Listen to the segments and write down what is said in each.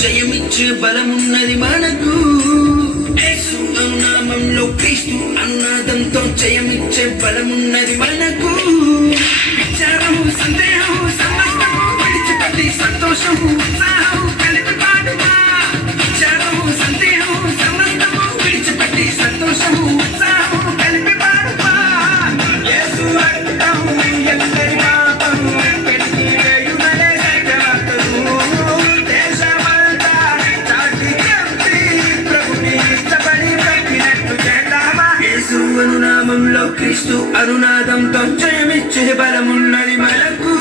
జయమిచ్చే బలమున్నది మనకు. యేసు నామంలో క్రీస్తు అనునాదంతో జయమిచ్చే బలమున్నది మనకు. విచారము సందేహము సమస్తము విడిచిపెట్టి సంతోషము ఉత్సాహము కలిపి పాడుమా. విచారము సందేహము సమస్తము విడిచిపెట్టి సంతోషము ఉత్సాహము కలిపి పాడుమా. యేసు అర్థం ఎందరి పాపం పెట్టి వేయునలే సకలతను. దేశమంతా చాటి చెప్పి ప్రభుని ఇష్టపడి తప్పినట్టు చేద్దామా. యేసు అనునామంలో క్రీస్తు అనునాదంతో జయమిచ్చే బలమున్నది మనకు.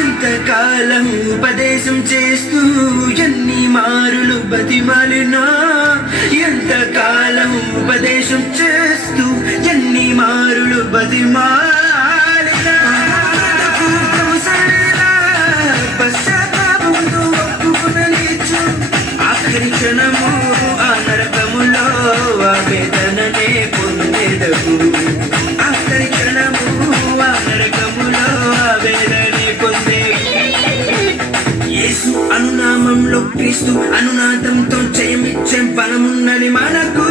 ఎంతకాలం ఉపదేశం చేస్తూ ఎన్ని మారులు బతిమాలినా. ఎంతకాలం ఉపదేశం చేస్తూ ఎన్ని మారులు బతిమాలినా. పశ్చాత్తాపంతో ఒప్పుకుననిచ్చు ఆఖరి క్షణము ఆ నరకములో ఆ వేదననే పొందేదకు. ఆఖరి క్షణము ఆ నరకములో ఆ వేదనే పొందే. యేసు అనునామంలో క్రీస్తు అనునాదంతో జయమిచ్చే బలమున్నది మనకు.